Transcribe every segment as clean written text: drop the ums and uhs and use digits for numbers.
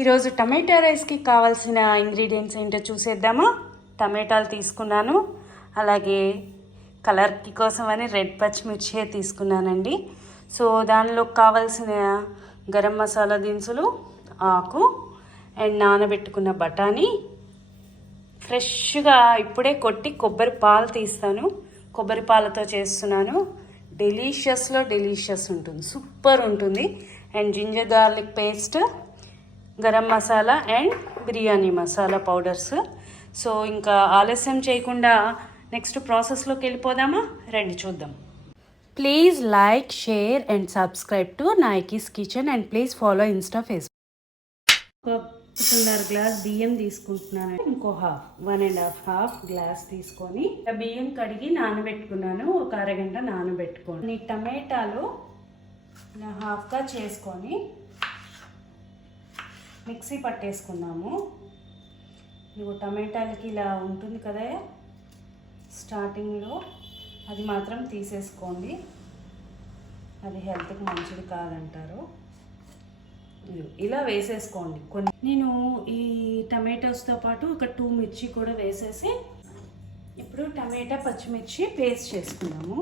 ఈరోజు టమాటా రైస్కి కావాల్సిన ఇంగ్రీడియంట్స్ ఏంటో చూసేద్దామా. టమాటాలు తీసుకున్నాను, అలాగే కలర్కి కోసమని రెడ్ పచ్చిమిర్చి తీసుకున్నానండి. సో దానిలో కావాల్సిన గరం మసాలా దినుసులు, ఆకు అండ్ నానబెట్టుకున్న బఠానీ, ఫ్రెష్గా ఇప్పుడే కొట్టి కొబ్బరి పాలు తీస్తాను. కొబ్బరి పాలతో చేస్తున్నాను. డెలీషియస్ ఉంటుంది, సూపర్ ఉంటుంది. And ginger garlic paste, garam masala and biryani masala powders. So ఇంకా ఆలస్యం చేయకుండా నెక్స్ట్ ప్రాసెస్లోకి వెళ్ళిపోదామా. రండి చూద్దాం. Please like, share and subscribe to Nayaki's kitchen and please follow Insta, Facebook. 1.5 glass బియ్యం తీసుకుంటున్నాను. ఇంకో 1.5 గ్లాస్ తీసుకొని బియ్యం కడిగి నానబెట్టుకున్నాను. ఒక అరగంట నానబెట్టుకోండి. టమాటాలు ఇలా హాఫ్గా చేసుకొని మిక్సీ పట్టేసుకుందాము. ఇవి టమాటాలకి ఇలా ఉంటుంది కదా స్టార్టింగ్లో, అది మాత్రం తీసేసుకోండి, అది హెల్త్కి మంచిది కాదంటారు. ఇలా వేసేసుకోండి కొన్ని. నేను ఈ టమాటోస్తో పాటు ఒక 2 మిర్చి కూడా వేసేసి ఇప్పుడు టమాటా పచ్చిమిర్చి పేస్ట్ చేసుకున్నాము.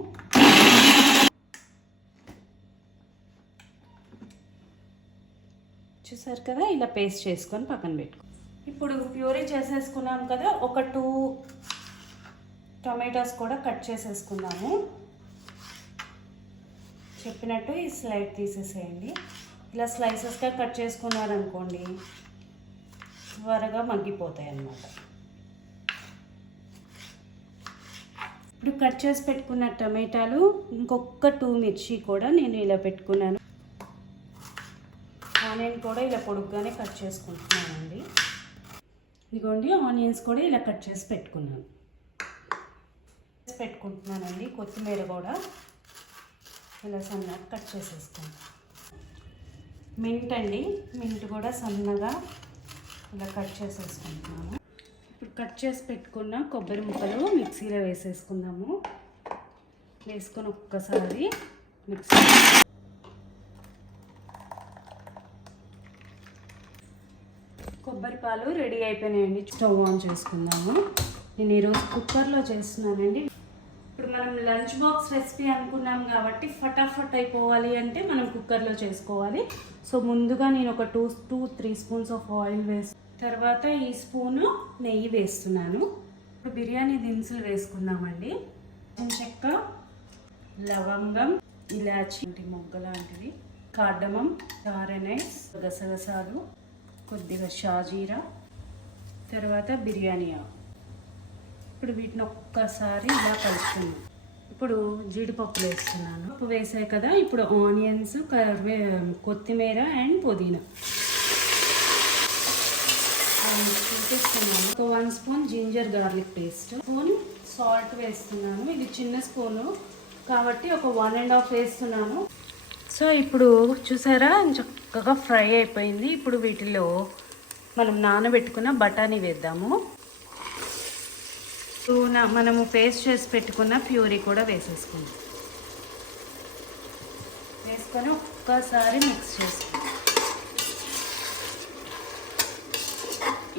చూసారు కదా, ఇలా పేస్ట్ చేసుకొని పక్కన పెట్టుకో. ఇప్పుడు ప్యూరీ చేసేసుకున్నాం కదా, ఒక 2 టమాటాస్ కూడా కట్ చేసేసుకున్నాము. చెప్పినట్టు ఈ స్లైడ్ తీసేసేయండి. ఇలా స్లైసెస్గా కట్ చేసుకున్నారనుకోండి త్వరగా మగ్గిపోతాయి అన్నమాట. ఇప్పుడు కట్ చేసి పెట్టుకున్న టమాటాలు, ఇంకొక 2 మిర్చి కూడా నేను ఇలా పెట్టుకున్నాను. ఆనియన్ కూడా ఇలా పొడుగ్గానే కట్ చేసుకుంటున్నానండి. ఇదిగోండి, ఆనియన్స్ కూడా ఇలా కట్ చేసి పెట్టుకుంటున్నానండి. కొత్తిమీర కూడా ఇలా సన్నగా కట్ చేసేసుకుంటాను. మింట్ అండి, మింట్ కూడా సన్నగా ఇలా కట్ చేసేసుకుంటున్నాను. ఇప్పుడు కట్ చేసి పెట్టుకున్న కొబ్బరి ముక్కలు మిక్సీలో వేసేసుకుందాము. వేసుకొని ఒక్కసారి మిక్సీ. కొబ్బరి పాలు రెడీ అయిపోయినాయండి. స్టవ్ ఆన్ చేసుకుందాము. నేను ఈరోజు కుక్కర్లో చేస్తున్నానండి. ఇప్పుడు మనం లంచ్ బాక్స్ రెసిపీ అనుకున్నాం కాబట్టి ఫటాఫట్ అయిపోవాలి అంటే మనం కుక్కర్లో చేసుకోవాలి. సో ముందుగా నేను ఒక 2-3 స్పూన్స్ ఆఫ్ ఆయిల్ వేసి, తర్వాత ఈ స్పూను నెయ్యి వేస్తున్నాను. ఇప్పుడు బిర్యానీ దినుసులు వేసుకుందామండి. చెక్క, లవంగం, ఇలాచి, మొగ్గ లాంటివి, కార్డమం, తారనైస్, గసగసాలు, కొద్దిగా షాజీరా, తర్వాత బిర్యానీ ఆకు. ఇప్పుడు వీటిని ఒక్కసారి ఇలా కలుపుతున్నాను. ఇప్పుడు జీడిపప్పులు వేస్తున్నాను. పప్పు వేసాయి కదా, ఇప్పుడు ఆనియన్స్, కొత్తిమీర అండ్ పుదీనా చూపిస్తున్నాను. ఒక 1 spoon ginger garlic paste, spoon salt వేస్తున్నాను. ఇది చిన్న స్పూను కాబట్టి ఒక 1.5 వేస్తున్నాను. సో ఇప్పుడు చూసారా, చక్కగా ఫ్రై అయిపోయింది. ఇప్పుడు వీటిలో మనం నానబెట్టుకున్న బఠానీ వేద్దాము. మనము పేస్ట్ చేసి పెట్టుకున్న ప్యూరీ కూడా వేసేసుకుందాం. వేసుకొని ఒక్కసారి మిక్స్ చేసుకుందాం.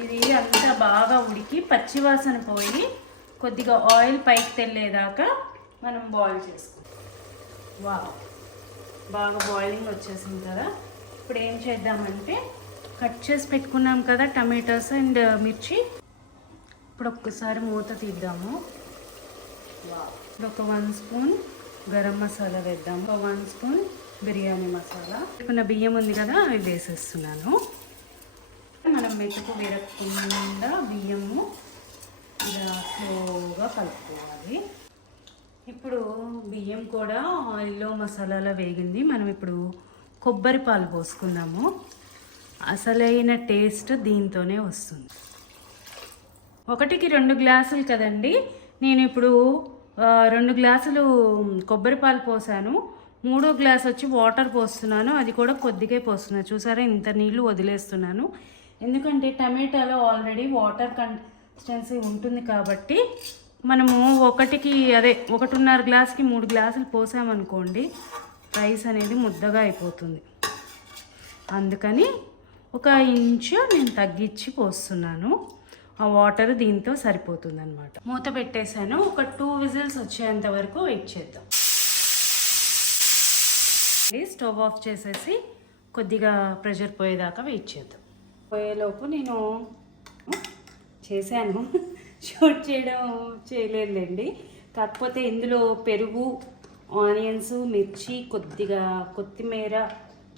ఇది అంతా బాగా ఉడికి పచ్చివాసన పోయి కొద్దిగా ఆయిల్ పైకి తెల్లేదాకా మనం బాయిల్ చేసుకుందాం. వావ్, బాగా బాయిలింగ్ వచ్చేసింది కదా. ఇప్పుడు ఏం చేద్దామంటే కట్ చేసి పెట్టుకున్నాం కదా టమాటోస్ అండ్ మిర్చి, ఇప్పుడు ఒక్కసారి మూత తీద్దాము. ఇప్పుడు ఒక 1 స్పూన్ గరం మసాలా వేద్దాము, ఒక 1 స్పూన్ బిర్యానీ మసాలా. పెట్టుకున్న బియ్యం ఉంది కదా, అవి వేసేస్తున్నాను. మనం మెతుకు విరగకుండా బియ్యము ఇలా స్లోగా కలుపుకోవాలి. ఇప్పుడు బియ్యం కూడా ఆయిల్లో మసాలాలో వేగింది. మనం ఇప్పుడు కొబ్బరి పాలు పోసుకుందాము. అసలైన టేస్ట్ దీంతోనే వస్తుంది. 1కి 2 గ్లాసులు కదండి, నేను ఇప్పుడు 2 గ్లాసులు కొబ్బరి పాలు పోసాను. 3వ గ్లాస్ వచ్చి వాటర్ పోస్తున్నాను. అది కూడా కొద్దిగా పోస్తున్నాను. చూసారా, ఇంత నీళ్ళు వదిలేస్తున్నాను. ఎందుకంటే టమాటాలో ఆల్రెడీ వాటర్ కన్సిస్టెన్సీ ఉంటుంది కాబట్టి మనము 1.5 గ్లాస్కి 3 గ్లాసులు పోసామనుకోండి, రైస్ అనేది ముద్దగా అయిపోతుంది. అందుకని 1 ఇంచు నేను తగ్గించి పోస్తున్నాను. ఆ వాటర్ దీంతో సరిపోతుంది అనమాట. మూత పెట్టేశాను. ఒక 2 విజిల్స్ వచ్చేంత వరకు వెయిట్ చేద్దాం. స్టవ్ ఆఫ్ చేసేసి కొద్దిగా ప్రెషర్ పోయేదాకా వెయిట్ చేద్దాం. పోయేలోపు నేను చేశాను, షూట్ చేయలేదులేండి. కాకపోతే ఇందులో పెరుగు, ఆనియన్స్, మిర్చి, కొద్దిగా కొత్తిమీర,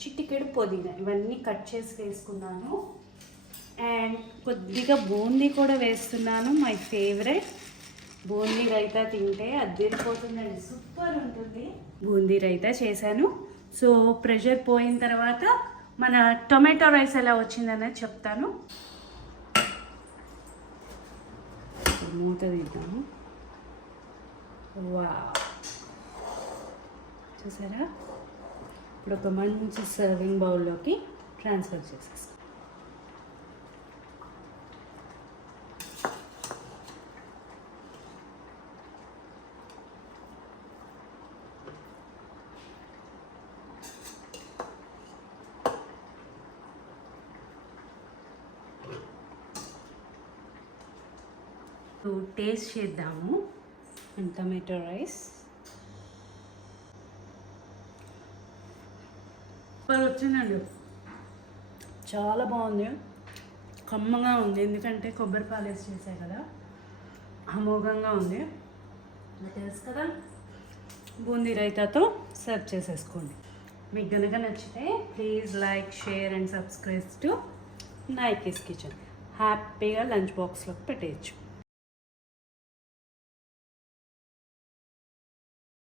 చిటికెడు పుదీనా ఇవన్నీ కట్ చేసి వేసుకున్నాను. అండ్ కొద్దిగా బూందీ కూడా వేస్తున్నాను. మై ఫేవరెట్ బూందీ రైతా తింటే అదిరిపోతుందండి, సూపర్ ఉంటుంది. బూందీ రైతా చేశాను. సో ప్రెషర్ పోయిన తర్వాత మన టొమాటో రైస్ ఎలా వచ్చిందనేది చెప్తాను. మూత తీద్దాము. వావ్, చూసారా? ఇప్పుడు ఒక మంచి సర్వింగ్ బౌల్లోకి ట్రాన్స్ఫర్ చేసేస్తాం. టేస్ట్ చేద్దాము టమాటో రైస్. వచ్చిందండి, చాలా బాగుంది, కమ్మగా ఉంది. ఎందుకంటే కొబ్బరి పాలు వేసి చేసాయి కదా, అమోఘంగా ఉంది. తెలుసు కదా, బూందీ రైతాతో సర్వ్ చేసేసుకోండి. మీకు కనుక నచ్చితే please like, share and subscribe to Naiki's kitchen. హ్యాపీగా లంచ్ బాక్స్లోకి పెట్టేయచ్చు.